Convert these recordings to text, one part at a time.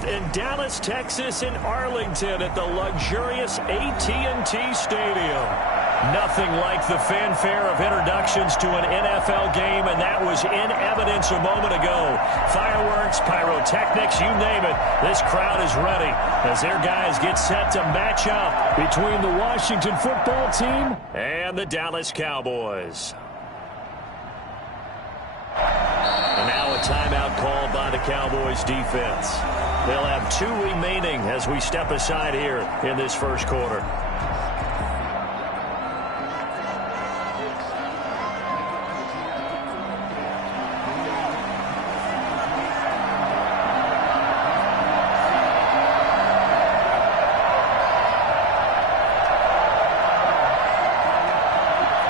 North in Dallas, Texas, in Arlington at the luxurious AT&T Stadium. Nothing like the fanfare of introductions to an NFL game, and that was in evidence a moment ago. Fireworks, pyrotechnics, you name it. This crowd is ready as their guys get set to match up between the Washington football team and the Dallas Cowboys. And now a timeout called by the Cowboys defense. They'll have 2 remaining as we step aside here in this first quarter.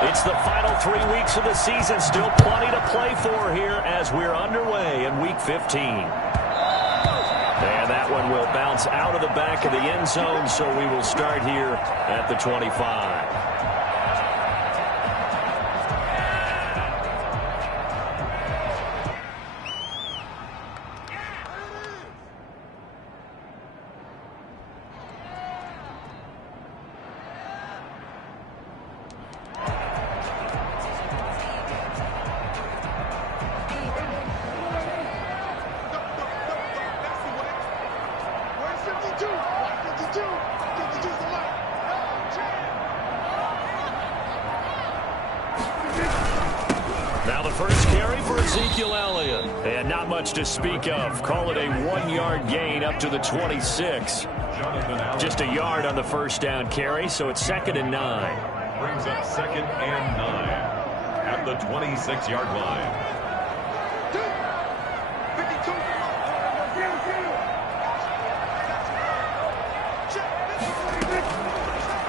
It's the final 3 weeks of the season. Still plenty to play for here as we're underway in Week 15. And that one will bounce out of the back of the end zone, so we will start here at the 25. Now the first carry for Ezekiel Elliott. And not much to speak of. Call it a 1-yard gain up to the 26. Just a yard on the first down carry, so it's 2nd and 9. Brings up 2nd and 9 at the 26-yard line.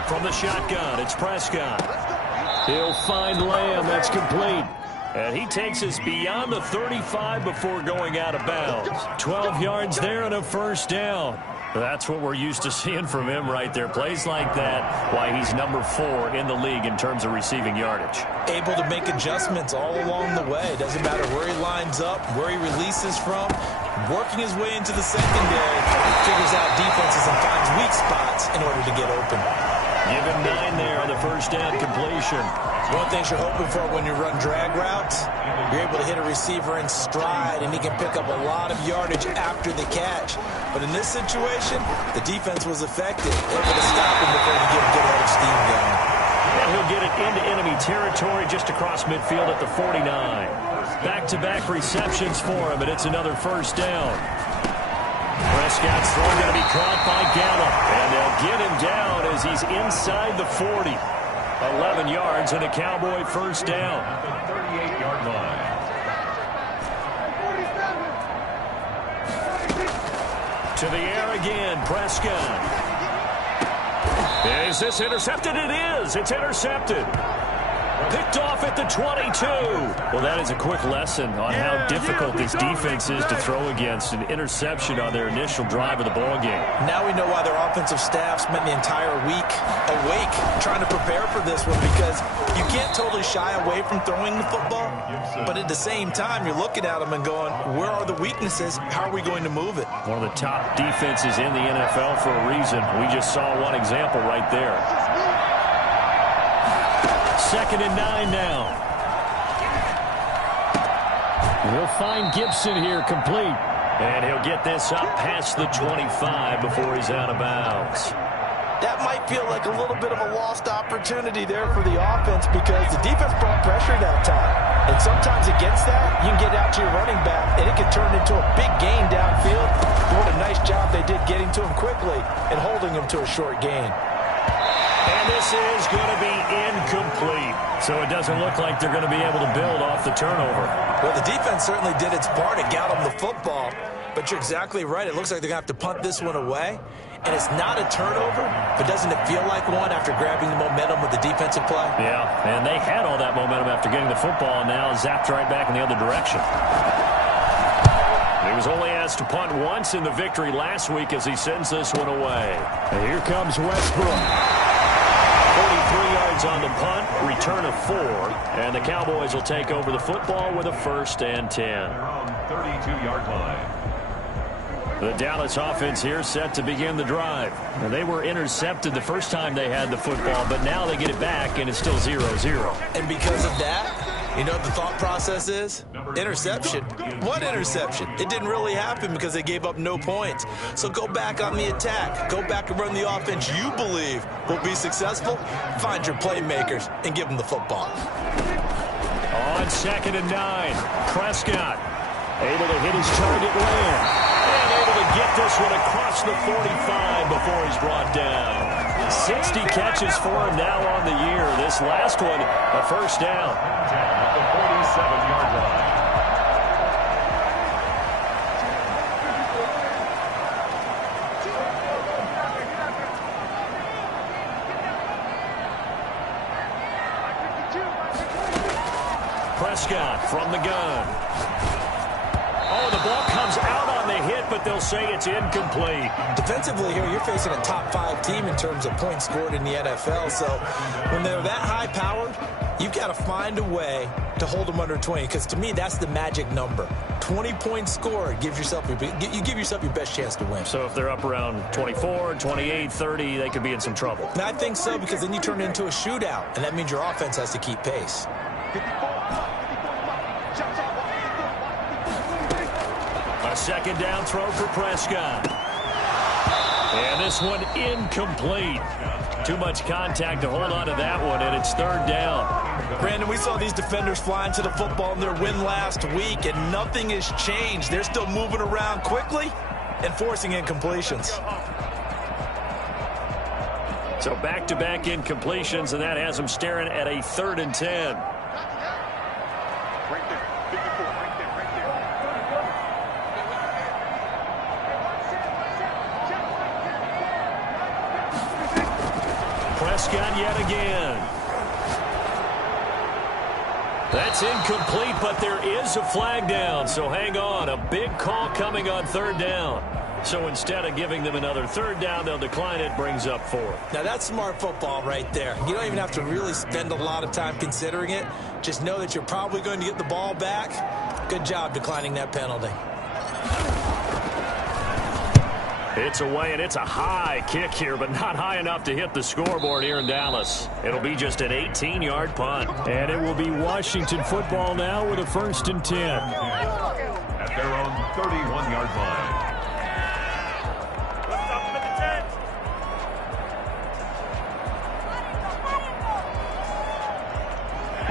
From the shotgun, it's Prescott. He'll find Lamb. That's complete. And he takes us beyond the 35 before going out of bounds. 12 yards there and a first down. That's what we're used to seeing from him right there. Plays like that, why he's number 4 in the league in terms of receiving yardage. Able to make adjustments all along the way. Doesn't matter where he lines up, where he releases from. Working his way into the secondary, figures out defenses and finds weak spots in order to get open. Give him 9 there on the first down completion. One thing you're hoping for when you run drag routes, you're able to hit a receiver in stride, and he can pick up a lot of yardage after the catch. But in this situation, the defense was effective, able to stop him before he get a good head of steam going. And he'll get it into enemy territory just across midfield at the 49. Back-to-back receptions for him, and it's another first down. Prescott's throw going to be caught by Gallup, and they'll get him down as he's inside the 40. 11 yards and a Cowboy first down. At the 38-yard line. To the air again, Prescott. Is this intercepted? It is. It's intercepted. Picked off at the 22. Well, that is a quick lesson on how difficult this defense is to throw against. An interception on their initial drive of the ballgame. Now we know why their offensive staff spent the entire week awake trying to prepare for this one, because you can't totally shy away from throwing the football, but at the same time, you're looking at them and going, where are the weaknesses? How are we going to move it? One of the top defenses in the NFL for a reason. We just saw one example right there. 2nd and 9 now. He'll find Gibson here complete. And he'll get this up past the 25 before he's out of bounds. That might feel like a little bit of a lost opportunity there for the offense, because the defense brought pressure that time. And sometimes against that, you can get out to your running back, and it can turn into a big gain downfield. What a nice job they did getting to him quickly and holding him to a short gain. And this is going to be incomplete. So it doesn't look like they're going to be able to build off the turnover. Well, the defense certainly did its part to get them the football. But you're exactly right. It looks like they're going to have to punt this one away. And it's not a turnover, but doesn't it feel like one after grabbing the momentum with the defensive play? Yeah, and they had all that momentum after getting the football, and now zapped right back in the other direction. He was only asked to punt once in the victory last week as he sends this one away. And here comes Westbrook. 43 yards on the punt, return of 4, and the Cowboys will take over the football with a 1st and 10. Around 32-yard line. The Dallas offense here set to begin the drive. Now, they were intercepted the first time they had the football, but now they get it back, and it's still 0-0. And because of that, you know what the thought process is? Interception. What interception? It didn't really happen because they gave up no points. So go back on the attack. Go back and run the offense you believe will be successful. Find your playmakers and give them the football. On 2nd and 9, Prescott able to hit his target man. And able to get this one across the 45 before he's brought down. 60 catches for him now on the year. This last one, a first down. At the 47-yard line. Prescott from the gun. Oh, the ball comes out on the hit, but they'll say it's incomplete. Defensively here, you're facing a top-5 team in terms of points scored in the NFL. So when they're that high-powered, you've got to find a way to hold them under 20. Because to me, that's the magic number. 20 points scored gives yourself you give yourself your best chance to win. So if they're up around 24, 28, 30, they could be in some trouble. And I think so, because then you turn it into a shootout, and that means your offense has to keep pace. A second down throw for Prescott. And this one incomplete. Too much contact to hold on to that one, and it's 3rd down. Brandon, we saw these defenders flying to the football in their win last week, and nothing has changed. They're still moving around quickly and forcing incompletions. So back-to-back incompletions, and that has them staring at a 3rd and 10. Prescott yet again. That's incomplete, but there is a flag down, so hang on. A big call coming on 3rd down. So instead of giving them another 3rd down, they'll decline it, brings up 4th. Now that's smart football right there. You don't even have to really spend a lot of time considering it. Just know that you're probably going to get the ball back. Good job declining that penalty. It's away, and it's a high kick here, but not high enough to hit the scoreboard here in Dallas. It'll be just an 18-yard punt. And it will be Washington football now with a 1st and 10. At their own 31-yard line.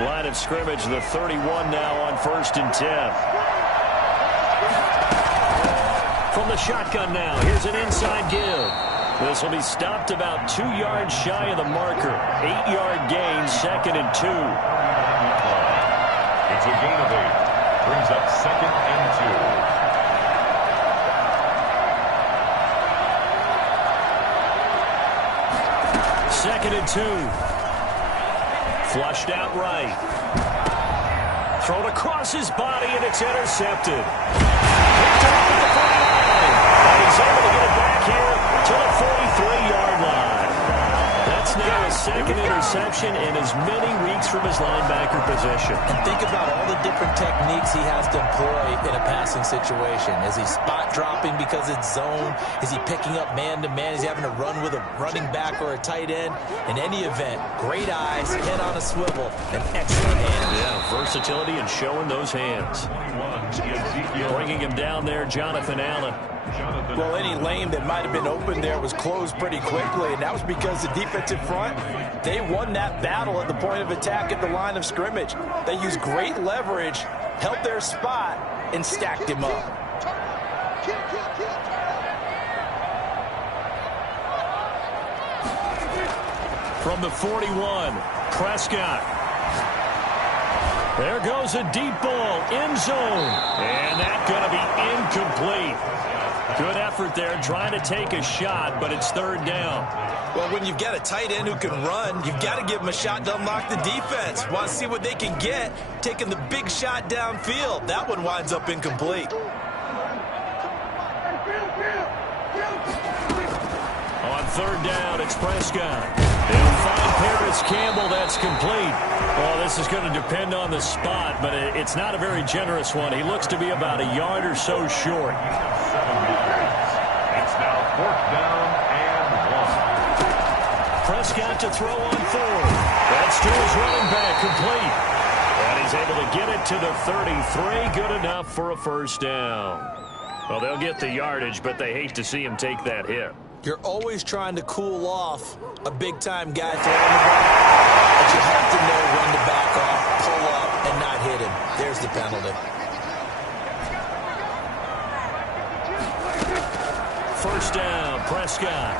Line of scrimmage, the 31 now on 1st and 10. From the shotgun now, here's an inside give. This will be stopped about 2 yards shy of the marker. 8-yard gain, 2nd and 2. It's a gain of 8. Brings up 2nd and 2nd and 2. Flushed out right. Thrown across his body, and it's intercepted. Picked up at the 49. And he's able to get it back here to the 43-yard line. That's now his 2nd interception in as many weeks from his linebacker position. And think about all the different techniques he has to employ in a passing situation. Is he spot dropping because it's zone? Is he picking up man-to-man? Is he having to run with a running back or a tight end? In any event, great eyes, head on a swivel, and excellent hands. Yeah, versatility and showing those hands. 21. Bringing him down there, Jonathan Allen. Well, any lane that might have been open there was closed pretty quickly, and that was because the defensive front, they won that battle at the point of attack at the line of scrimmage. They used great leverage, held their spot, and stacked him up. From the 41, Prescott. There goes a deep ball, end zone. And that's going to be incomplete. Good effort there, trying to take a shot, but it's 3rd down. Well, when you've got a tight end who can run, you've got to give him a shot to unlock the defense. Want to see what they can get, taking the big shot downfield. That one winds up incomplete. On 3rd down, it's Prescott. They'll find Paris Campbell. That's complete. Well, this is going to depend on the spot, but it's not a very generous one. He looks to be about a yard or so short. Prescott to throw on fourth. That's to his running back, complete. And he's able to get it to the 33. Good enough for a first down. Well, they'll get the yardage, but they hate to see him take that hit. You're always trying to cool off a big-time guy throwing the ball, but you have to know when to back off, pull up, and not hit him. There's the penalty. First down, Prescott.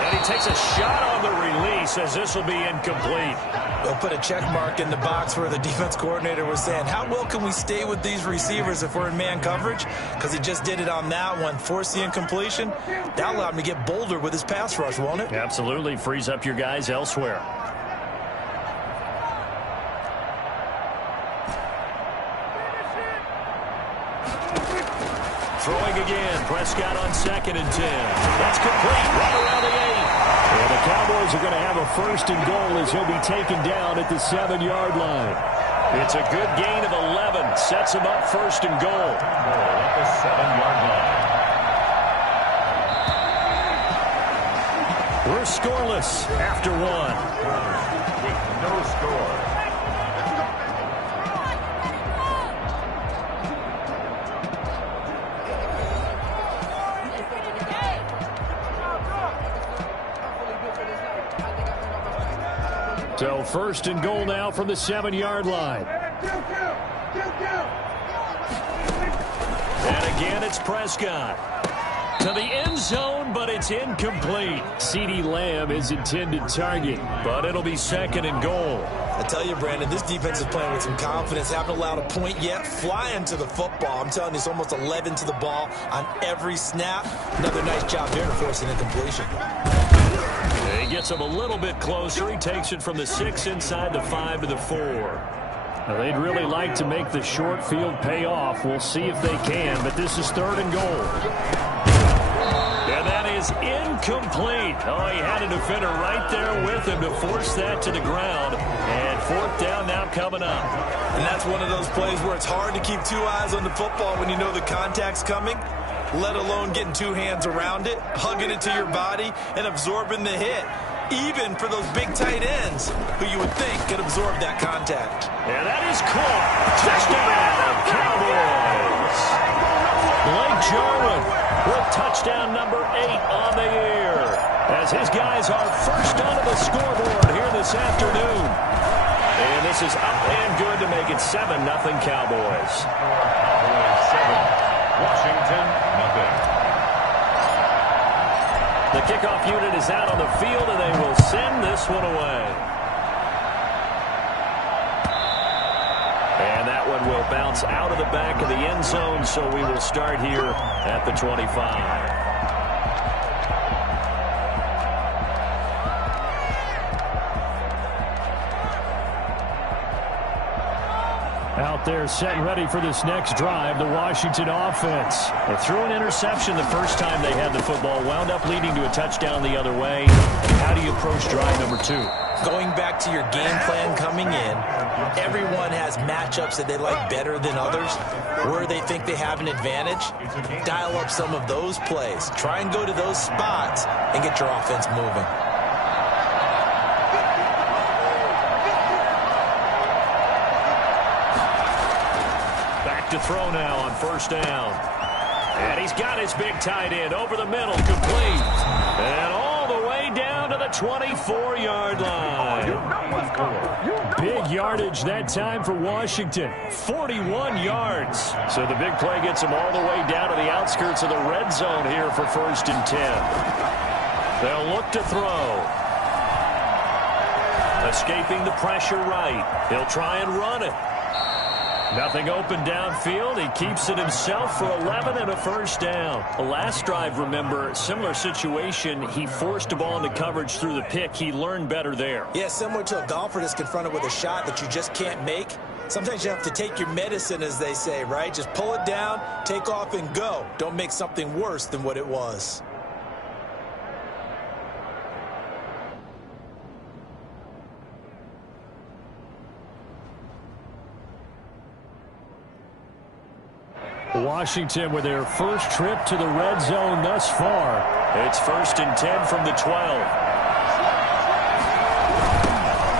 And he takes a shot on the release as this will be incomplete. They'll put a check mark in the box where the defense coordinator was saying, how well can we stay with these receivers if we're in man coverage? Because he just did it on that one, forced the incompletion. That allowed him to get bolder with his pass rush, won't it? Absolutely. Frees up your guys elsewhere. Throwing again. Prescott on 2nd and 10. That's complete. Right around the 8. And the Cowboys are going to have a first and goal as he'll be taken down at the 7-yard line. It's a good gain of 11. Sets him up first and goal. At the 7-yard line. We're scoreless after one. With no score. So first and goal now from the 7-yard line. And again, it's Prescott. To the end zone, but it's incomplete. CeeDee Lamb is intended target, but it'll be 2nd and goal. I tell you, Brandon, this defense is playing with some confidence. Haven't allowed a point yet. Flying to the football. I'm telling you, it's almost 11 to the ball on every snap. Another nice job there to force an incompletion. He gets him a little bit closer. He takes it from the 6 inside the 5 to the 4. Now, they'd really like to make the short field pay off. We'll see if they can, but this is 3rd and goal. And that is incomplete. Oh, he had a defender right there with him to force that to the ground. And 4th down now coming up. And that's one of those plays where it's hard to keep 2 eyes on the football when you know the contact's coming, let alone getting 2 hands around it, hugging it to your body, and absorbing the hit. Even for those big tight ends who you would think could absorb that contact. And that is caught. Touchdown, Cowboys. Blake Jarwin with touchdown number 8 on the year, as his guys are first onto the scoreboard here this afternoon. And this is up and good to make it 7-0 Cowboys. 7, Washington, nothing. The kickoff unit is out on the field, and they will send this one away. And that one will bounce out of the back of the end zone, so we will start here at the 25. Out there set and ready for this next drive, the Washington offense. They threw an interception the first time they had the football, wound up leading to a touchdown the other way. How do you approach drive number 2? Going back to your game plan coming in, everyone has matchups that they like better than others, where they think they have an advantage. Dial up some of those plays. Try and go to those spots and get your offense moving. To throw now on first down. And he's got his big tight end over the middle, complete. And all the way down to the 24-yard line. Big yardage that time for Washington. 41 yards. So the big play gets him all the way down to the outskirts of the red zone here for 1st and 10. They'll look to throw. Escaping the pressure right. He'll try and run it. Nothing open downfield. He keeps it himself for 11 and a first down. The last drive, remember, similar situation. He forced a ball into coverage through the pick. He learned better there. Yeah, similar to a golfer that's confronted with a shot that you just can't make. Sometimes you have to take your medicine, as they say, right? Just pull it down, take off, and go. Don't make something worse than what it was. Washington with their first trip to the red zone thus far. It's 1st and 10 from the 12.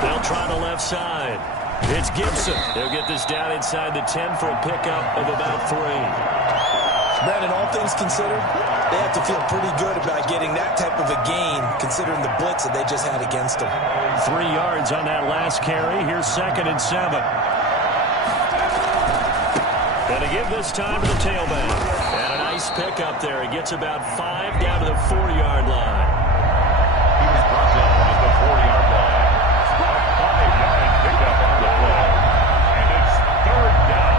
They'll try the left side. It's Gibson. They'll get this down inside the 10 for a pickup of about 3. Brandon, all things considered, they have to feel pretty good about getting that type of a gain, considering the blitz that they just had against them. 3 yards on that last carry. Here's 2nd and 7. And to give this time to the tailback. And a nice pickup there. He gets about 5 down to the 4-yard line. He was brought down at the 4-yard line. A 5-yard pickup on the play. And it's 3rd down.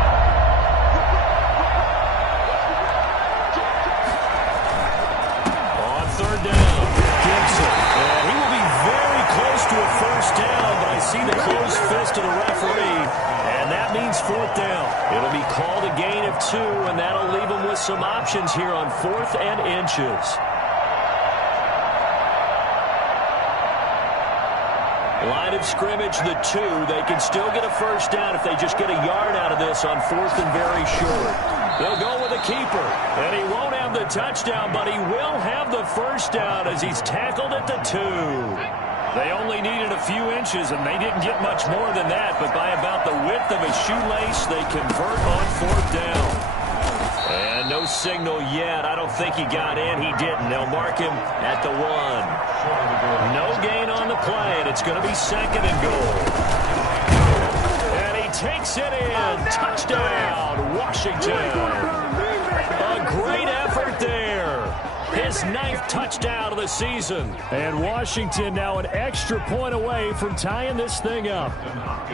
On 3rd down, Gibson. And he will be very close to a 1st down, but I see the closed fist of the referee. And that means 4th down. It'll be called a gain of 2, and that'll leave them with some options here on 4th and inches. Line of scrimmage, the 2. They can still get a 1st down if they just get a yard out of this on 4th and very short. They'll go with a keeper, and he won't have the touchdown, but he will have the 1st down as he's tackled at the 2. They only needed a few inches, and they didn't get much more than that, but by about the width of a shoelace, they convert on 4th down. And no signal yet. I don't think he got in. He didn't. They'll mark him at the 1. No gain on the play, and it's going to be 2nd and goal. And he takes it in. Touchdown, Washington. A great effort there. His 9th touchdown of the season. And Washington now an extra point away from tying this thing up.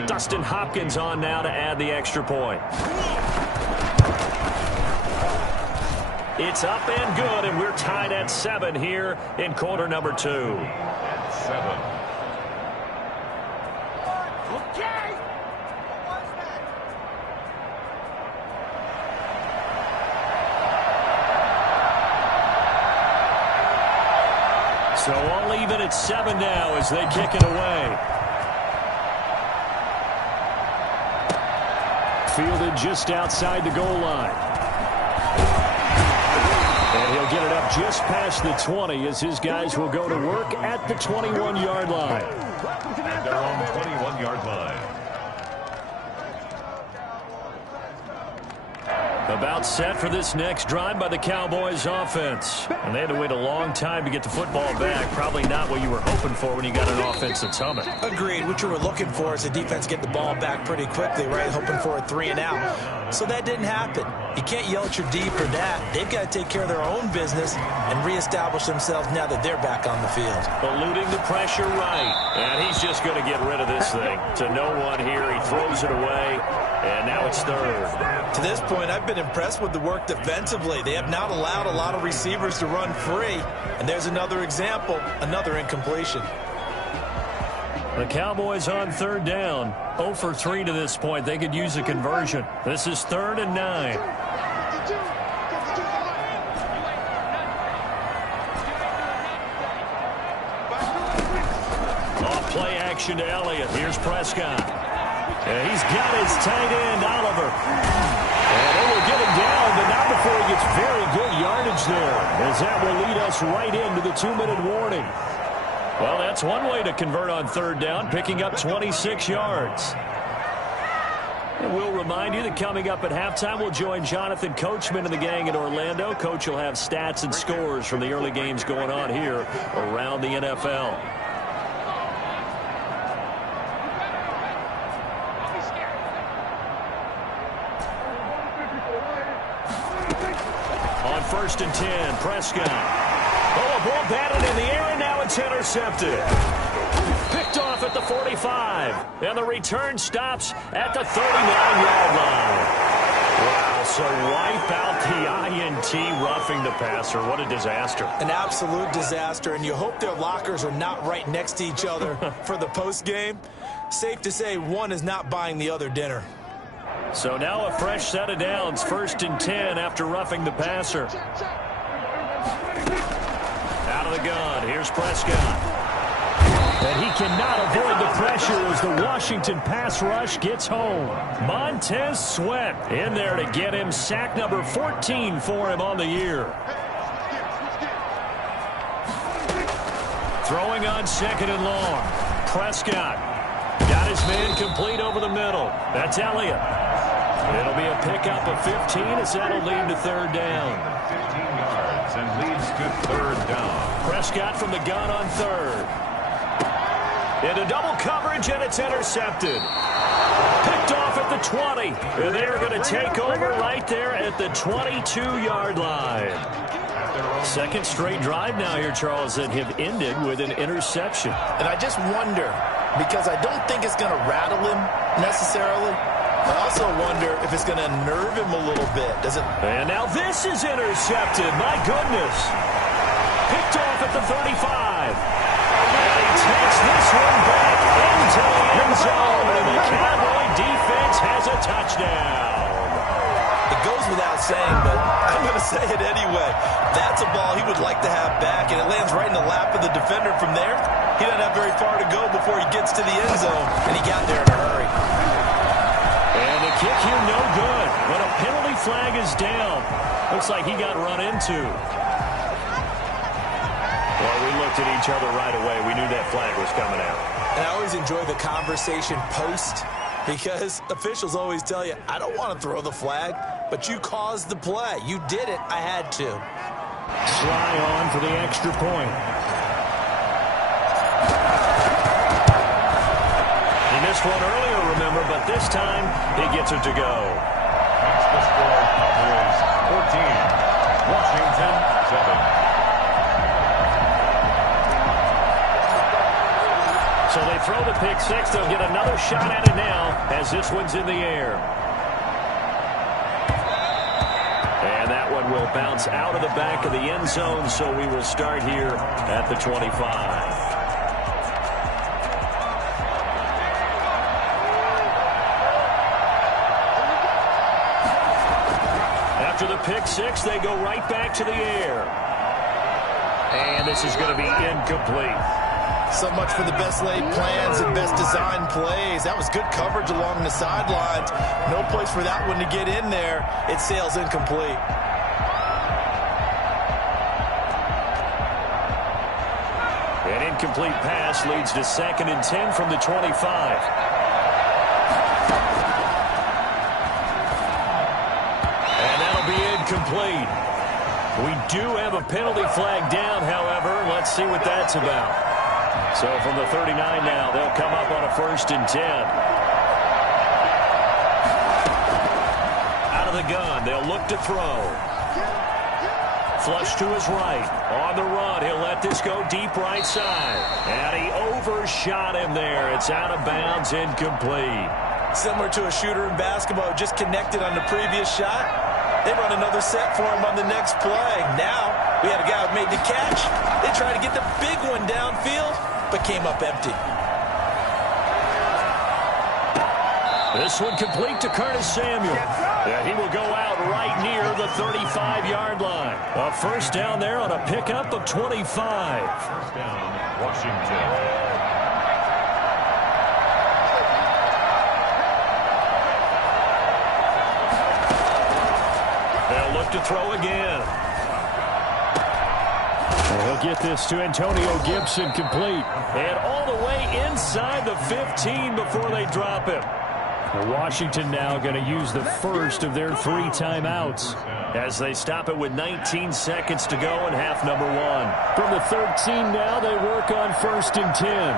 Dustin Hopkins on now to add the extra point. It's up and good, and we're tied at 7 here in quarter number 2. 7. So all even at 7 now as they kick it away. Fielded just outside the goal line. And he'll get it up just past the 20 as his guys will go to work at the 21-yard line. And they're on the 21-yard line. About set for this next drive by the Cowboys offense. And they had to wait a long time to get the football back. Probably not what you were hoping for when you got an offense that's humming. Agreed. What you were looking for is the defense get the ball back pretty quickly, right? Hoping for a 3 and out. So that didn't happen. You can't yell at your D for that. They've got to take care of their own business and reestablish themselves now that they're back on the field. Eluding the pressure right. And he's just going to get rid of this thing. To no one here. He throws it away. And now it's 3rd. To this point, I've been impressed with the work defensively. They have not allowed a lot of receivers to run free. And there's another example, another incompletion. The Cowboys on 3rd down. 0 for 3 to this point. They could use a conversion. This is 3rd and 9. Off play action to Elliott. Here's Prescott. And he's got his tight end, Oliver. And they will get him down, but not before he gets very good yardage there, as that will lead us right into the 2-minute warning. Well, that's one way to convert on 3rd down, picking up 26 yards. And we'll remind you that coming up at halftime, we'll join Jonathan Coachman and the gang in Orlando. Coach will have stats and scores from the early games going on here around the NFL. On 1st and 10, Prescott. Oh, a ball batted in the air, and now it's intercepted. Picked off at the 45. And the return stops at the 39-yard line. Wow, so wipe out the INT roughing the passer. What a disaster. An absolute disaster, and you hope their lockers are not right next to each other for the postgame. Safe to say one is not buying the other dinner. So now a fresh set of downs, 1st and 10 after roughing the passer. Out of the gun, here's Prescott. And he cannot avoid the pressure as the Washington pass rush gets home. Montez Sweat in there to get him sack number 14 for him on the year. Throwing on 2nd and long. Prescott. his man complete over the middle. That's Elliott. It'll be a pickup of 15 as that'll lead to third down. 15 yards and leads to third down. Prescott from the gun on third. Into double coverage, and it's intercepted. Picked off at the 20. And they're going to take over right there at the 22-yard line. Second straight drive now here, Charles, that have ended with an interception. And I just wonder, because I don't think it's going to rattle him necessarily. I also wonder if it's going to nerve him a little bit. Does it? And now this is intercepted. My goodness. Picked off at the 35. And he takes this one back into the end zone. And the Cowboy defense has a touchdown. It goes without saying, but I'm going to say it anyway. That's a ball he would like to have back, and it lands right in the lap of the defender. From there, he doesn't have very far to go before he gets to the end zone, and he got there in a hurry. And the kick here, no good. But a penalty flag is down. Looks like he got run into. Well, we looked at each other right away. We knew that flag was coming out. And I always enjoy the conversation post, because officials always tell you, I don't want to throw the flag, but you caused the play. You did it. I had to. Sly on for the extra point. He missed one earlier, remember, but this time he gets it to go. That's the score. Cowboys 14. Washington 7. So they throw the pick six. They'll get another shot at it now as this one's in the air. And that one will bounce out of the back of the end zone, so we will start here at the 25. After the pick six, they go right back to the air. And this is going to be incomplete. So much for the best laid plans and best designed plays. That was good coverage along the sidelines. No place for that one to get in there. It sails incomplete. An incomplete pass leads to 2nd and 10 from the 25. And that'll be incomplete. We do have a penalty flag down, however. Let's see what that's about. So from the 39 now, they'll come up on a 1st and 10. Out of the gun, they'll look to throw. Flush to his right. On the run, he'll let this go deep right side. And he overshot him there. It's out of bounds, incomplete. Similar to a shooter in basketball, just connected on the previous shot. They run another set for him on the next play. Now, we had a guy who made the catch. They tried to get the big one downfield, but came up empty. This one complete to Curtis Samuel. Yeah, he will go out right near the 35-yard line. A 1st down there on a pickup of 25. 1st down, Washington. To throw again. He'll get this to Antonio Gibson complete. And all the way inside the 15 before they drop him. Washington now going to use the first of their 3 timeouts as they stop it with 19 seconds to go in half number 1. From the 13 now, they work on 1st and 10.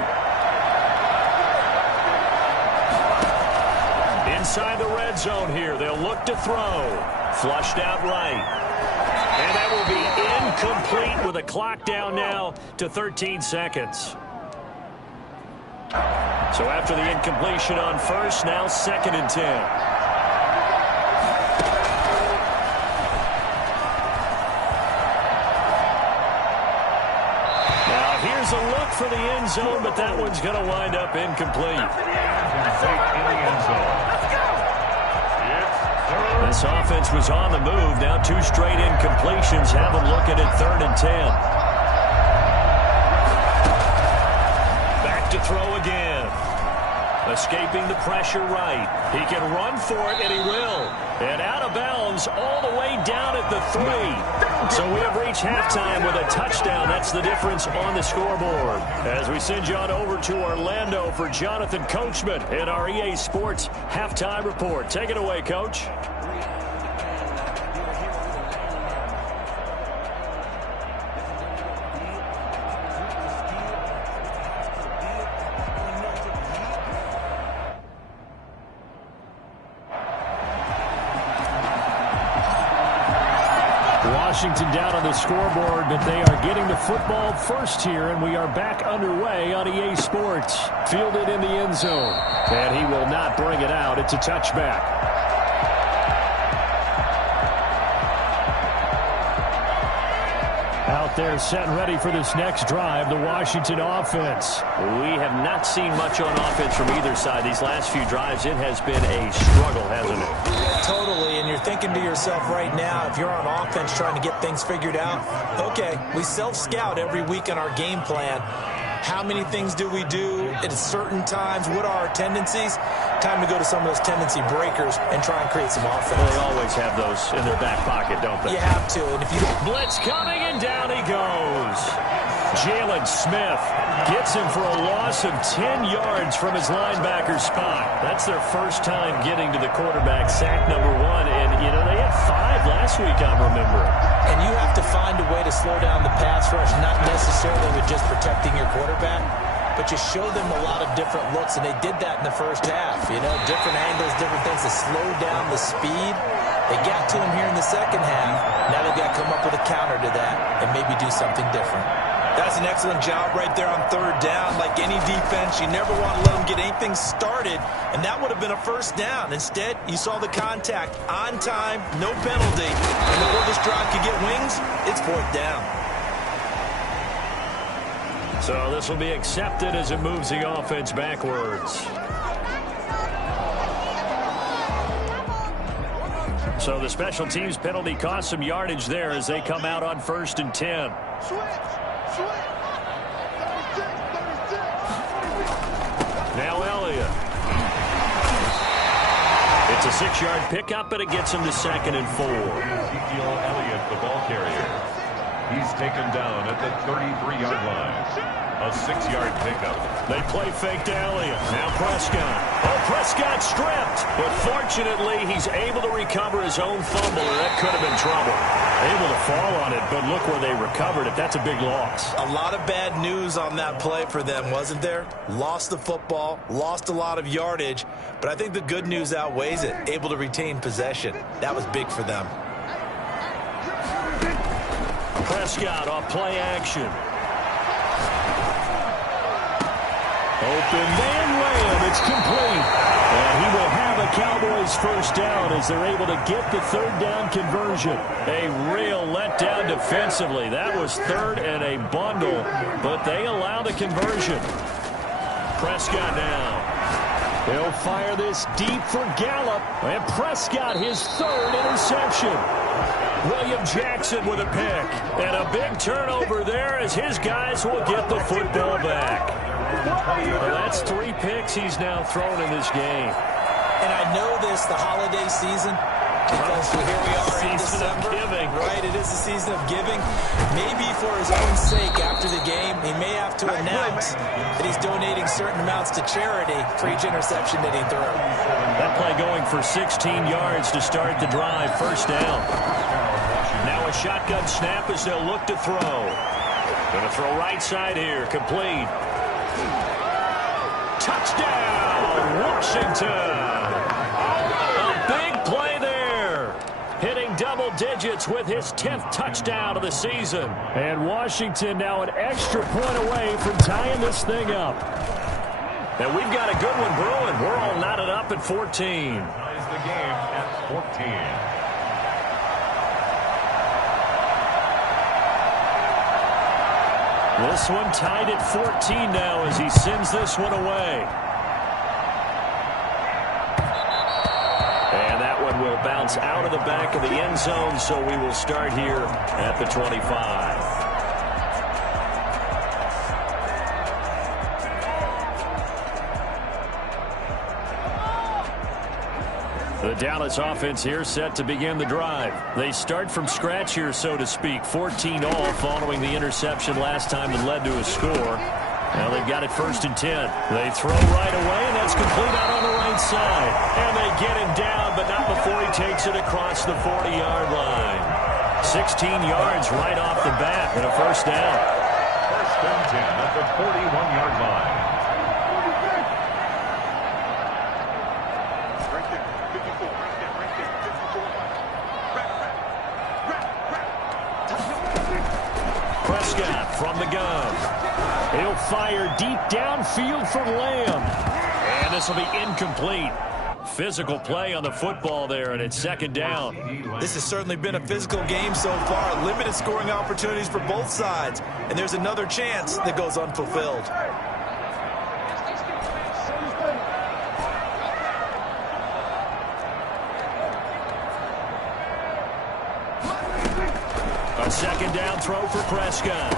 Inside the red zone here, they'll look to throw. Flushed out right. And that will be incomplete with a clock down now to 13 seconds. So after the incompletion on 1st, now 2nd and 10. Now here's a look for the end zone, but that one's going to wind up incomplete. This offense was on the move. Now 2 straight incompletions have them looking at 3rd and 10. Back to throw again. Escaping the pressure right. He can run for it, and he will. And out of bounds all the way down at the 3. So we have reached halftime with a touchdown. That's the difference on the scoreboard. As we send you on over to Orlando for Jonathan Coachman in our EA Sports Halftime Report. Take it away, Coach. Washington down on the scoreboard, but they are getting the football first here, and we are back underway on EA Sports. Fielded in the end zone, and he will not bring it out. It's a touchback. Out there set and ready for this next drive, the Washington offense. We have not seen much on offense from either side. These last few drives, it has been a struggle, hasn't it? Totally, and you're thinking to yourself right now, if you're on offense trying to get things figured out, okay, we self-scout every week on our game plan. How many things do we do at certain times? What are our tendencies? Time to go to some of those tendency breakers and try and create some offense. Well, they always have those in their back pocket, don't they? You have to. And if you blitz coming, and down he goes. Jalen Smith gets him for a loss of 10 yards from his linebacker spot. That's their first time getting to the quarterback, sack number 1. And, you know, they had 5 last week, I'm remembering. And you have to find a way to slow down the pass rush, not necessarily with just protecting your quarterback, but you show them a lot of different looks, and they did that in the first half. You know, different angles, different things to slow down the speed. They got to him here in the second half. Now they've got to come up with a counter to that and maybe do something different. That's an excellent job right there on third down. Like any defense, you never want to let them get anything started, and that would have been a first down. Instead, you saw the contact on time, no penalty. And before this drive could get wings, it's fourth down. So this will be accepted as it moves the offense backwards. So the special teams penalty cost some yardage there as they come out on 1st and 10. Now Elliott. It's a 6-yard pickup, but it gets him to 2nd and 4. Ezekiel Elliott, the ball carrier. He's taken down at the 33-yard line. A 6-yard pickup. They play fake to Elliott. Now Prescott. Oh, Prescott stripped. But fortunately, he's able to recover his own fumble, or that could have been trouble. Able to fall on it, but look where they recovered it. That's a big loss. A lot of bad news on that play for them, wasn't there? Lost the football, lost a lot of yardage, but I think the good news outweighs it. Able to retain possession. That was big for them. Prescott off play action. Open man Lamb, it's complete. And he will have a Cowboys first down as they're able to get the third down conversion. A real letdown defensively. That was 3rd and a bundle, but they allow the conversion. Prescott now. He'll fire this deep for Gallup. And Prescott his 3rd interception. William Jackson with a pick. And a big turnover there as his guys will get the football back. Well, that's 3 picks he's now thrown in this game. And I know this, the holiday season, because here we are in December. Giving. Right, it is the season of giving. Maybe for his own sake after the game, he may have to announce that he's donating certain amounts to charity for each interception that he threw. That play going for 16 yards to start the drive. First down. Now a shotgun snap as they'll look to throw. Going to throw right side here. Complete. Touchdown, Washington. A big play there. Hitting double digits with his 10th touchdown of the season. And Washington now an extra point away from tying this thing up. And we've got a good one brewing. We're all knotted up at 14. Ties the game at 14. This one tied at 14 now as he sends this one away. And that one will bounce out of the back of the end zone, so we will start here at the 25. Dallas offense here set to begin the drive. They start from scratch here, so to speak. 14 all following the interception last time that led to a score. Now they've got it 1st and 10. They throw right away, and that's complete out on the right side. And they get him down, but not before he takes it across the 40-yard line. 16 yards right off the bat and a 1st down. 1st and 10 at the 41-yard line. Prescott from the gun. He'll fire deep downfield for Lamb. And this will be incomplete. Physical play on the football there, and it's 2nd down. This has certainly been a physical game so far. Limited scoring opportunities for both sides. And there's another chance that goes unfulfilled. A 2nd down throw for Prescott.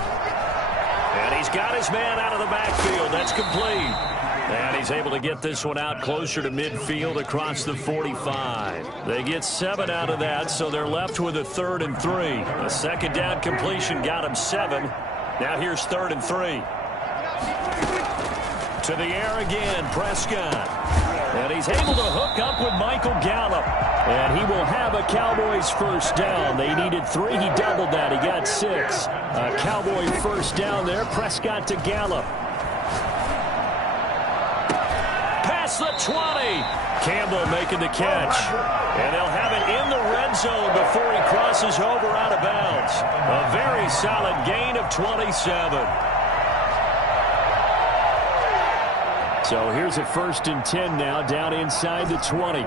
And he's got his man out of the backfield. That's complete. And he's able to get this one out closer to midfield across the 45. They get 7 out of that, so they're left with a 3rd and 3. A 2nd down completion got him 7. Now here's 3rd and 3. To the air again, Prescott. And he's able to hook up with Michael Gallup. And he will have a Cowboys 1st down. They needed 3. He doubled that. He got 6. A Cowboy 1st down there. Prescott to Gallup. Past the 20. Campbell making the catch. And they'll have it in the red zone before he crosses over out of bounds. A very solid gain of 27. So here's a 1st and 10 now down inside the 20.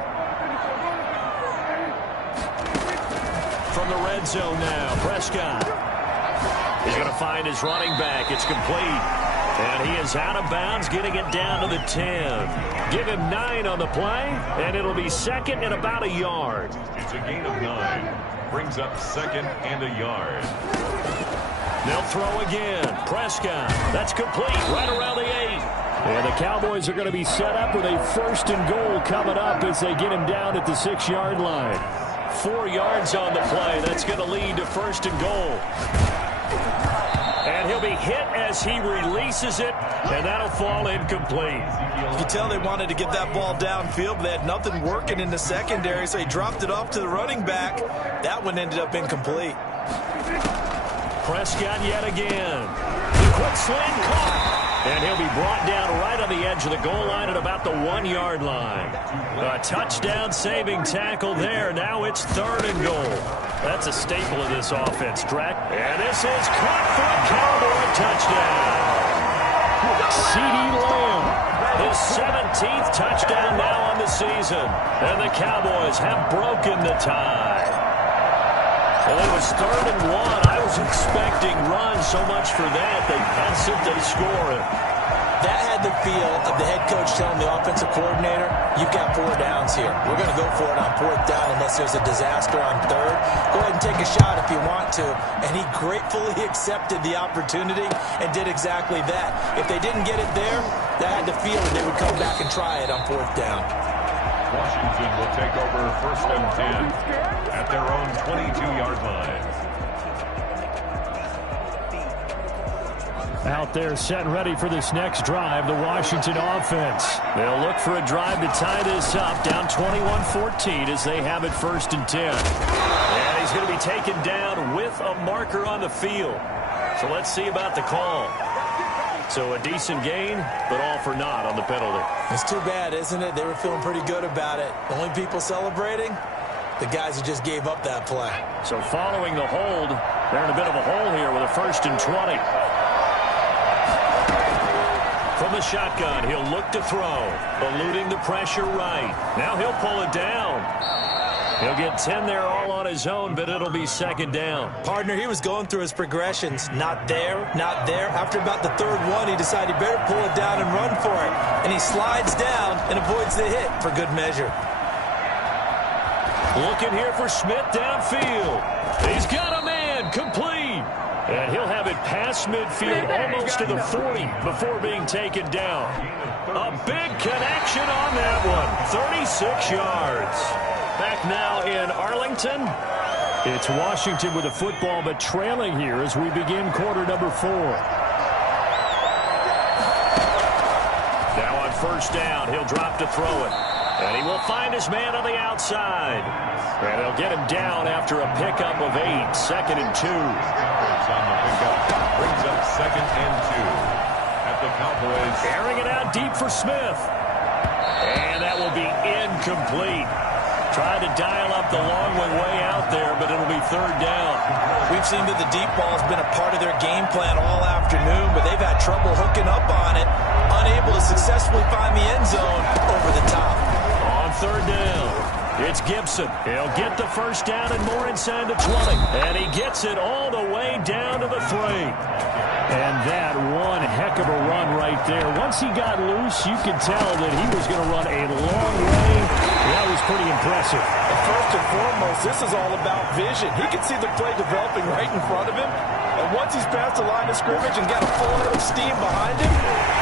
From the red zone now, Prescott. He's going to find his running back. It's complete. And he is out of bounds, getting it down to the 10. Give him 9 on the play, and it'll be 2nd and about a yard. It's a gain of 9. Brings up 2nd and a yard. They'll throw again. Prescott. That's complete right around the 8. And the Cowboys are going to be set up with a 1st and goal coming up as they get him down at the 6-yard line. 4 yards on the play. That's going to lead to 1st and goal. And he'll be hit as he releases it, and that'll fall incomplete. You can tell they wanted to get that ball downfield, but they had nothing working in the secondary, so he dropped it off to the running back. That one ended up incomplete. Prescott yet again. The quick slant caught. And he'll be brought down right on the edge of the goal line at about the 1-yard line. A touchdown-saving tackle there. Now it's 3rd and goal. That's a staple of this offense, Drac. And this is caught for a Cowboy touchdown. CeeDee Lamb, his 17th touchdown now on the season. And the Cowboys have broken the tie. Well, it was 3rd and 1. I was expecting runs, so much for that. They pass it, they score it. That had the feel of the head coach telling the offensive coordinator, you've got 4 downs here. We're going to go for it on 4th down unless there's a disaster on 3rd. Go ahead and take a shot if you want to. And he gratefully accepted the opportunity and did exactly that. If they didn't get it there, that had the feel that they would come back and try it on 4th down. Washington will take over 1st and 10 at their own 22-yard line. Out there set ready for this next drive, the Washington offense. They'll look for a drive to tie this up, down 21-14 as they have it 1st and 10. And he's going to be taken down with a marker on the field. So let's see about the call. So a decent gain, but all for naught on the penalty. It's too bad, isn't it? They were feeling pretty good about it. The only people celebrating, the guys who just gave up that play. So following the hold, they're in a bit of a hole here with a 1st and 20. From the shotgun, he'll look to throw, eluding the pressure right. Now he'll pull it down. He'll get 10 there all on his own, but it'll be 2nd down. Partner, he was going through his progressions. Not there, not there. After about the 3rd one, he decided he better pull it down and run for it. And he slides down and avoids the hit for good measure. Looking here for Smith downfield. He's got a man, complete. And he'll have it past midfield almost to the 40 before being taken down. A big connection on that one. 36 yards. Back now in Arlington. It's Washington with the football, but trailing here as we begin quarter number 4. Now on first down, he'll drop to throw it. And he will find his man on the outside. And they'll get him down after a pickup of 8. 2nd and 2. On the pickup, brings up 2nd and 2 at the Cowboys. Airing it out deep for Smith. And that will be incomplete. Tried to dial up the long one way out there, but it'll be 3rd down. We've seen that the deep ball has been a part of their game plan all afternoon, but they've had trouble hooking up on it, unable to successfully find the end zone over the top. On 3rd down, it's Gibson. He'll get the first down and more inside the 20. And he gets it all the way down to the 3. And that one heck of a run right there. Once he got loose, you could tell that he was going to run a long way. That was pretty impressive. And first and foremost, this is all about vision. He can see the play developing right in front of him. And once he's past the line of scrimmage and got a full head of steam behind him,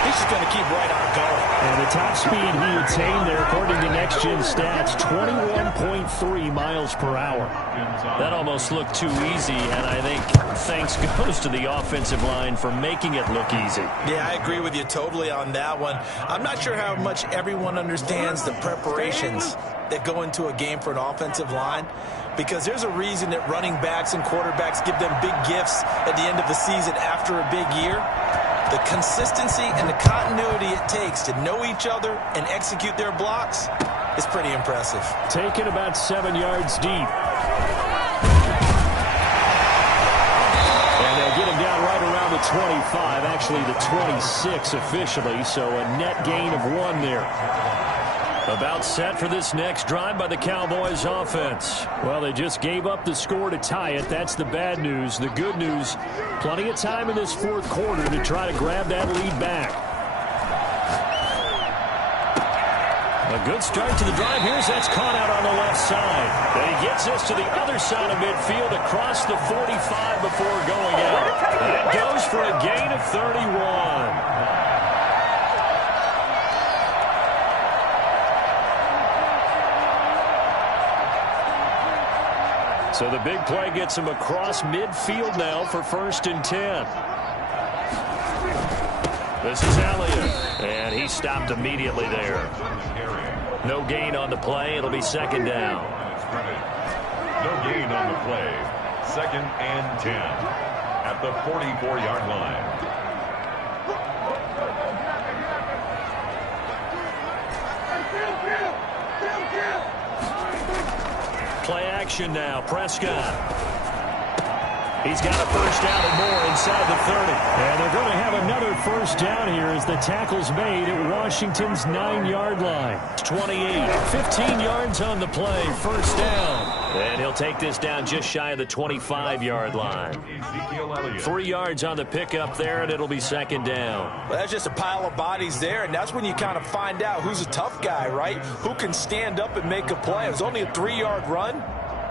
he's just going to keep right on going. And the top speed he attained there, according to Next Gen Stats, 21.3 miles per hour. That almost looked too easy, and I think thanks goes to the offensive line for making it look easy. Yeah, I agree with you totally on that one. I'm not sure how much everyone understands the preparations that go into a game for an offensive line, because there's a reason that running backs and quarterbacks give them big gifts at the end of the season after a big year. The consistency and the continuity it takes to know each other and execute their blocks is pretty impressive. Taken about 7 yards deep. And they'll get him down right around the 25, actually the 26 officially, so a net gain of 1 there. About set for this next drive by the Cowboys offense. Well, they just gave up the score to tie it. That's the bad news. The good news, plenty of time in this 4th quarter to try to grab that lead back. A good start to the drive. Here's that's caught out on the left side. And he gets this to the other side of midfield across the 45 before going out. That goes for a gain of 31. So the big play gets him across midfield now for 1st and 10. This is Elliott, and he stopped immediately there. No gain on the play. It'll be 2nd down. No gain on the play. 2nd and 10 at the 44-yard line. Play action now. Prescott. He's got a first down and more inside the 30. And they're going to have another first down here as the tackle's made at Washington's 9-yard line. 28, 15 yards on the play. First down. And he'll take this down just shy of the 25-yard line. 3 yards on the pickup there, and it'll be 2nd down. Well, that's just a pile of bodies there, and that's when you kind of find out who's a tough guy, right? Who can stand up and make a play. It was only a 3-yard run.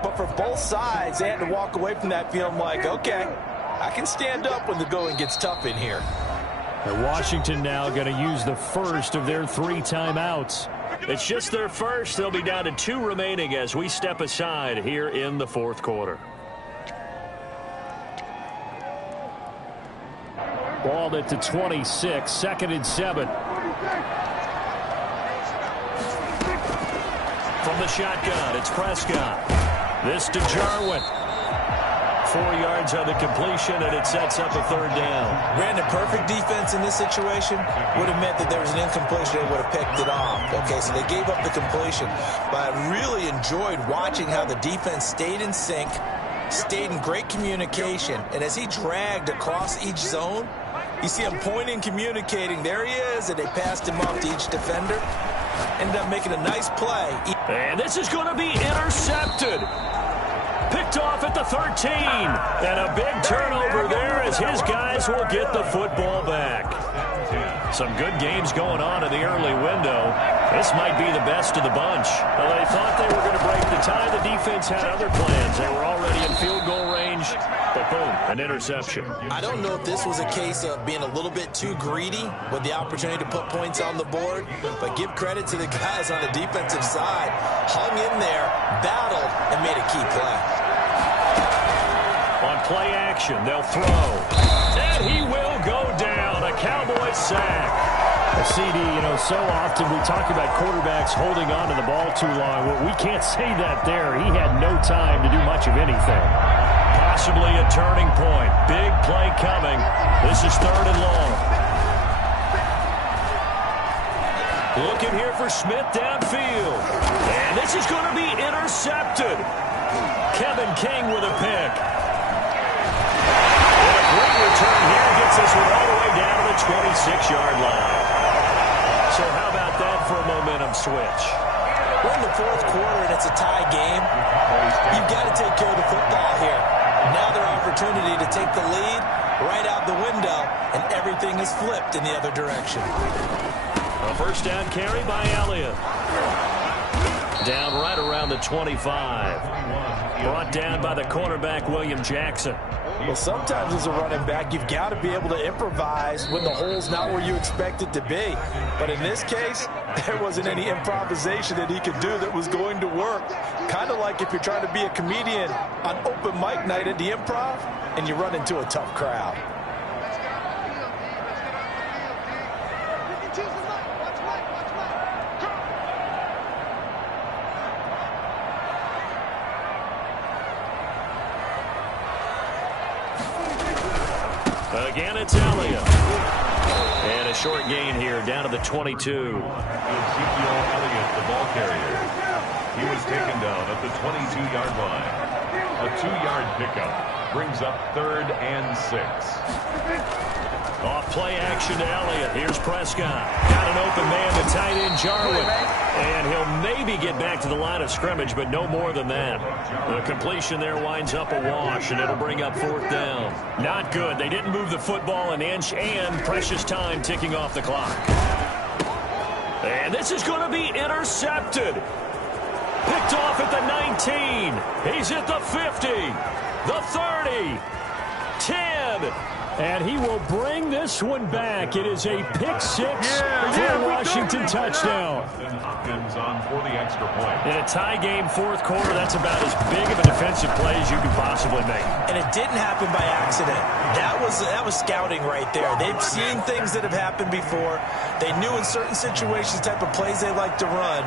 But for both sides, they had to walk away from that feeling like, okay, I can stand up when the going gets tough in here. And Washington now going to use the first of their 3 timeouts. It's just their first. They'll be down to 2 remaining as we step aside here in the 4th quarter. Ball at the 26, 2nd and 7. From the shotgun, it's Prescott. This to Jarwin. 4 yards on the completion, and it sets up a 3rd down. Brandon, perfect defense in this situation would have meant that there was an incompletion. They would have picked it off. Okay, so they gave up the completion. But I really enjoyed watching how the defense stayed in sync, stayed in great communication. And as he dragged across each zone, you see him pointing, communicating. There he is, and they passed him off to each defender. Ended up making a nice play. And this is going to be intercepted. Picked off at the 13. And a big turnover there as his guys will get the football back. Some good games going on in the early window. This might be the best of the bunch. Well, they thought they were going to break the tie. The defense had other plans. They were already in field goal range range, but boom, an interception. I don't know if this was a case of being a little bit too greedy with the opportunity to put points on the board, but give credit to the guys on the defensive side. Hung in there, battled, and made a key play. On play action, they'll throw. And he will go down. A Cowboys sack. A CD, so often we talk about quarterbacks holding on to the ball too long. Well, we can't say that there. He had no time to do much of anything. Possibly a turning point. Big play coming. This is 3rd and long. Looking here for Smith downfield. And this is going to be intercepted. Kevin King with a pick. And a great return here gets this one all the way down to the 26-yard line. So how about that for a momentum switch? We're in the 4th quarter and it's a tie game. You've got to take care of the football here. Now their opportunity to take the lead right out the window, and everything is flipped in the other direction. A first down carry by Elliott. Down right around the 25. Brought down by the cornerback, William Jackson. Well, sometimes as a running back, you've got to be able to improvise when the hole's not where you expect it to be. But in this case, there wasn't any improvisation that he could do that was going to work. Kind of like if you're trying to be a comedian on open mic night at the Improv and you run into a tough crowd. Again, it's Elliott. And a short gain here down to the 22. Ezekiel Elliott, the ball carrier. He was taken down at the 22-yard line. A 2-yard pickup brings up 3rd and 6. Off play action to Elliott. Here's Prescott. Got an open man to tight end Jarwin. And he'll maybe get back to the line of scrimmage, but no more than that. The completion there winds up a wash, and it'll bring up 4th down. Not good. They didn't move the football an inch, and precious time ticking off the clock. And this is going to be intercepted. Picked off at the 19. He's at the 50. The 30. 10. And he will bring this one back. It is a pick six for a Washington touchdown. Hopkins on for the extra point. In a tie game, 4th quarter, that's about as big of a defensive play as you can possibly make. And it didn't happen by accident. That was scouting right there. They've seen things that have happened before. They knew in certain situations type of plays they like to run,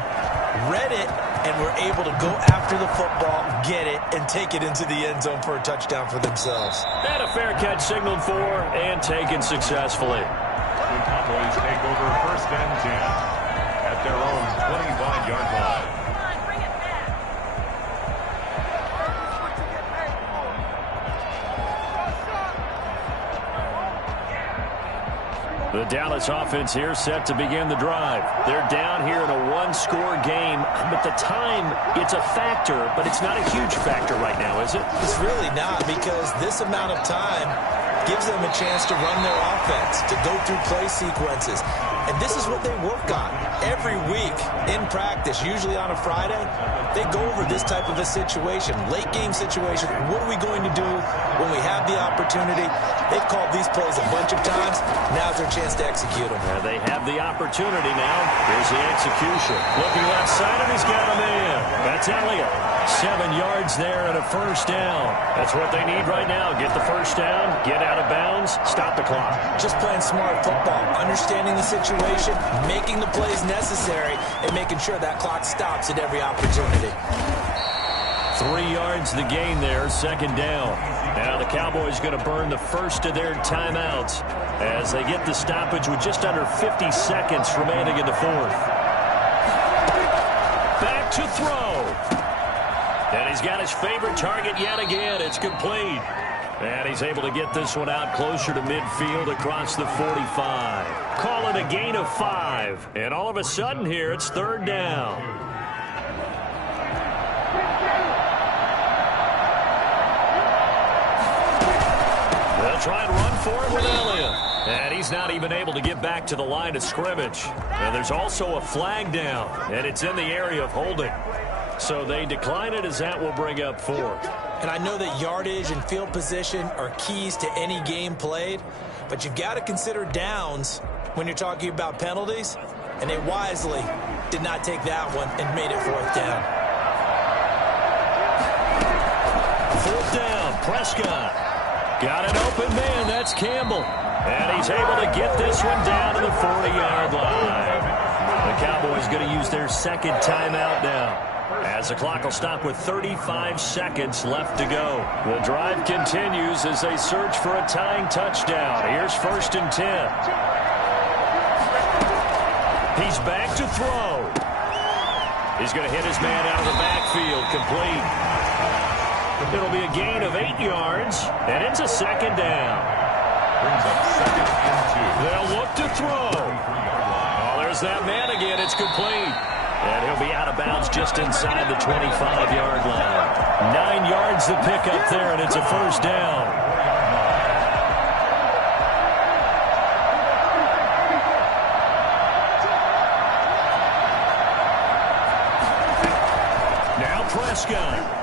read it, and were able to go after the football, get it, and take it into the end zone for a touchdown for themselves. And a fair catch signaled for and taken successfully. The Cowboys take over 1st and 10 at their own 25-yard line. The Dallas offense here set to begin the drive. They're down here in a 1-score game, but the time, it's a factor, but it's not a huge factor right now, is it? It's really not, because this amount of time gives them a chance to run their offense, to go through play sequences. And this is what they work on every week in practice, usually on a Friday. They go over this type of a situation, late game situation. What are we going to do when we have the opportunity? They've called these plays a bunch of times. Now's their chance to execute them. They have the opportunity now. Here's the execution. Looking left side, and he's got him in. That's Elliott. 7 yards there and a first down. That's what they need right now. Get the first down, get out of bounds, stop the clock. Just playing smart football, understanding the situation, making the plays necessary, and making sure that clock stops at every opportunity. 3 yards the gain there, 2nd down. Now the Cowboys going to burn the first of their timeouts as they get the stoppage with just under 50 seconds remaining in the 4th. Back to throw. And he's got his favorite target yet again. It's complete. And he's able to get this one out closer to midfield across the 45. Call it a gain of 5. And all of a sudden here, it's 3rd down. They'll try and run for it with Elliott. And he's not even able to get back to the line of scrimmage. And there's also a flag down. And it's in the area of holding. So they decline it as that will bring up 4. And I know that yardage and field position are keys to any game played, but you've got to consider downs when you're talking about penalties, and they wisely did not take that one and made it 4th down. 4th down, Prescott. Got an open man, that's Campbell. And he's able to get this one down to the 40-yard line. The Cowboys going to use their 2nd timeout now, as the clock will stop with 35 seconds left to go. The drive continues as they search for a tying touchdown. Here's 1st and 10. He's back to throw. He's going to hit his man out of the backfield, complete. It'll be a gain of 8 yards, and it's a 2nd down. Brings up 2nd and 2. They'll look to throw. Oh, there's that man again. It's complete. And he'll be out of bounds just inside the 25-yard line. 9 yards to pick up there, and it's a 1st down. Now Prescott.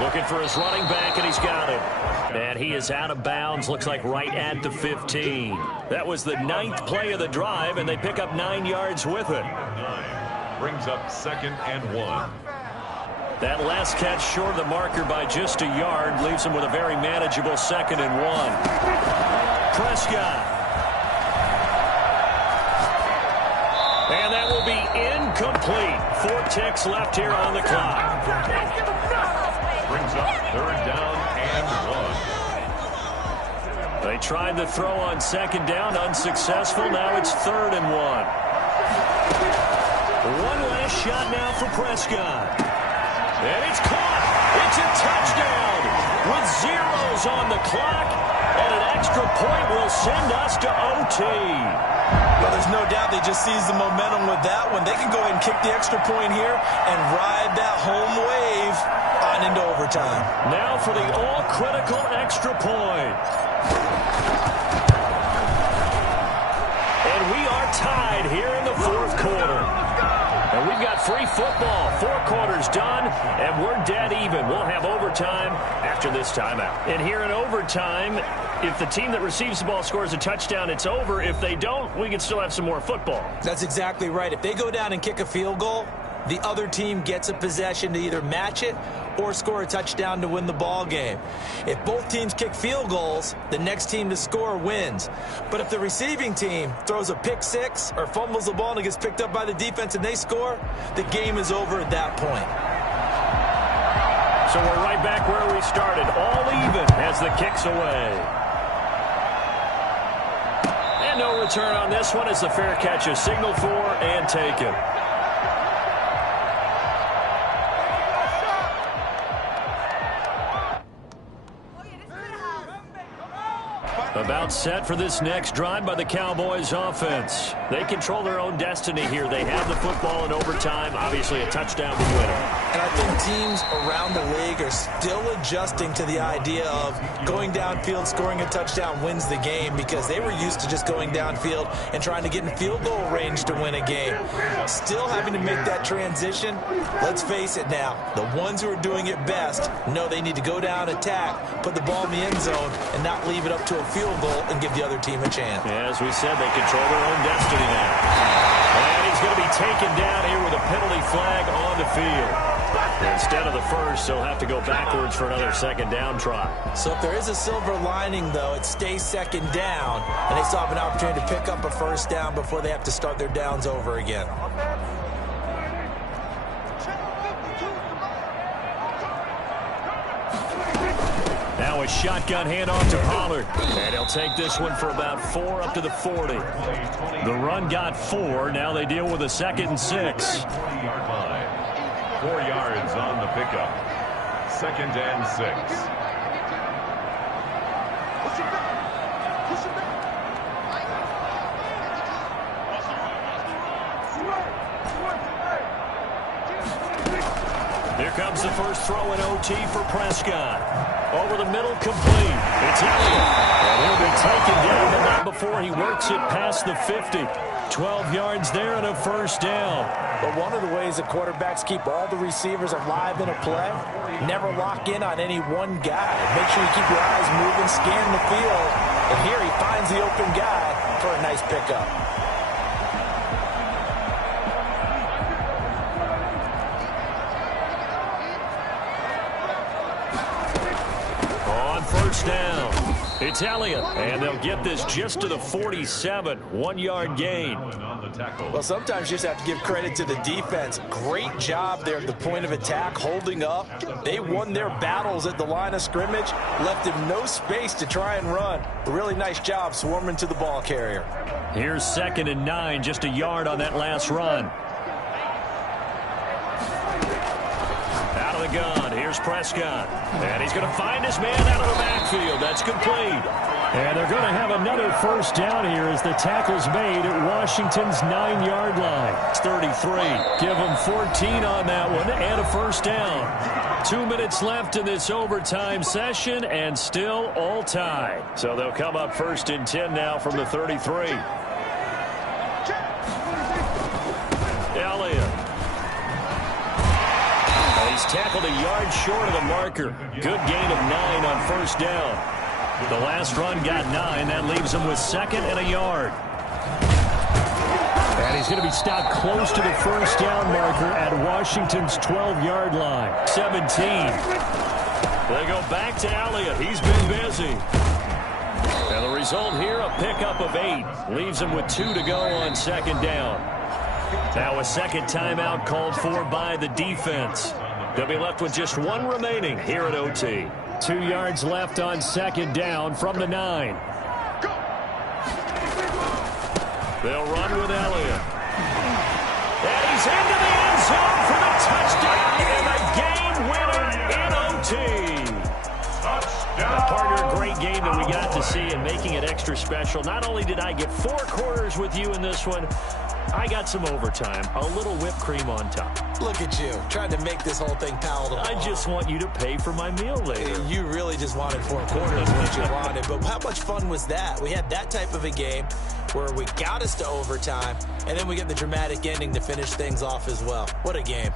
Looking for his running back, and he's got it. And he is out of bounds, looks like right at the 15. That was the 9th play of the drive, and they pick up 9 yards with it. Brings up 2nd and 1. That last catch short of the marker by just a yard leaves him with a very manageable 2nd and 1. Prescott. And that will be incomplete. 4 ticks left here on the clock. Brings up 3rd down and 1. They tried the throw on 2nd down, unsuccessful. Now it's 3rd and 1. One last shot now for Prescott. And it's caught. It's a touchdown with zeros on the clock. And an extra point will send us to OT. Well, there's no doubt they just seized the momentum with that one. They can go ahead and kick the extra point here and ride that home wave on into overtime. Now for the all-critical extra point. And we are tied here in the 4th quarter. And we've got free football. 4 quarters done, and we're dead even. We'll have overtime after this timeout. And here in overtime, if the team that receives the ball scores a touchdown, it's over. If they don't, we can still have some more football. That's exactly right. If they go down and kick a field goal, the other team gets a possession to either match it or score a touchdown to win the ball game. If both teams kick field goals, the next team to score wins. But if the receiving team throws a pick 6 or fumbles the ball and it gets picked up by the defense and they score, the game is over at that point. So we're right back where we started, all even as the kick's away. And no return on this one as the fair catch is signaled for and taken. About set for this next drive by the Cowboys offense. They control their own destiny here. They have the football in overtime. Obviously a touchdown to win it. And I think teams around the league are still adjusting to the idea of going downfield, scoring a touchdown wins the game, because they were used to just going downfield and trying to get in field goal range to win a game. Still having to make that transition. Let's face it now, the ones who are doing it best know they need to go down, attack, put the ball in the end zone, and not leave it up to a field goal and give the other team a chance. Yeah, as we said, they control their own destiny now. And he's going to be taken down here with a penalty flag on the field. Instead of the first, they'll have to go backwards for another 2nd down try. So if there is a silver lining, though, it stays 2nd down, and they still have an opportunity to pick up a 1st down before they have to start their downs over again. Now a shotgun handoff to Pollard. And he'll take this one for about 4 up to the 40. The run got 4. Now they deal with a 2nd and 6. 20-yard line. 4 yards on the pickup. 2nd and 6. Here comes the first throw in OT for Prescott. Over the middle, complete. It's Elliott. And he'll be taken down, but not before he works it past the 50. 12 yards there and a first down. But one of the ways that quarterbacks keep all the receivers alive in a play, never lock in on any one guy. Make sure you keep your eyes moving, scan the field. And here he finds the open guy for a nice pickup. On first down, it's Elliott, and they'll get this just to the 47, 1-yard gain. Well, sometimes you just have to give credit to the defense. Great job there at the point of attack, holding up. They won their battles at the line of scrimmage, left him no space to try and run. A really nice job swarming to the ball carrier. Here's 2nd and 9, just a yard on that last run. Out of the gun, here's Prescott. And he's going to find his man out of the backfield. That's complete. And they're going to have another first down here as the tackle's made at Washington's 9-yard line. It's 33. Give them 14 on that one and a first down. 2 minutes left in this overtime session and still all tied. So they'll come up 1st and 10 now from the 33. Elliott. He's tackled a yard short of the marker. Good gain of 9 on first down. The last run got 9. That leaves him with 2nd and a yard. And he's going to be stopped close to the first down marker at Washington's 12-yard line. 17. They go back to Elliott. He's been busy. And the result here, a pickup of 8. Leaves him with 2 to go on 2nd down. Now a second timeout called for by the defense. They'll be left with just 1 remaining here at OT. 2 yards left on 2nd down from the 9. They'll run with Elliott. And he's into the end zone for the touchdown and a game winner in OT. Partner, a great game that we got to see and making it extra special. Not only did I get 4 quarters with you in this one, I got some overtime, a little whipped cream on top. Look at you, trying to make this whole thing palatable. I just want you to pay for my meal later. You really just wanted 4 quarters what you wanted, but how much fun was that? We had that type of a game where we got us to overtime, and then we get the dramatic ending to finish things off as well. What a game.